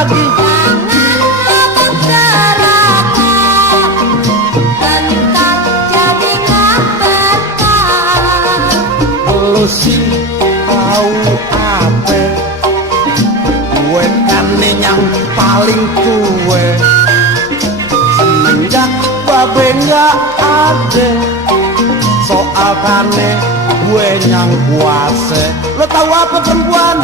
lagi. Lu sih tahu apa? Gue kan yang paling tua. Semenjak babe nggak ada, soal kane gue yang kuasa. Lo tahu apa perempuan?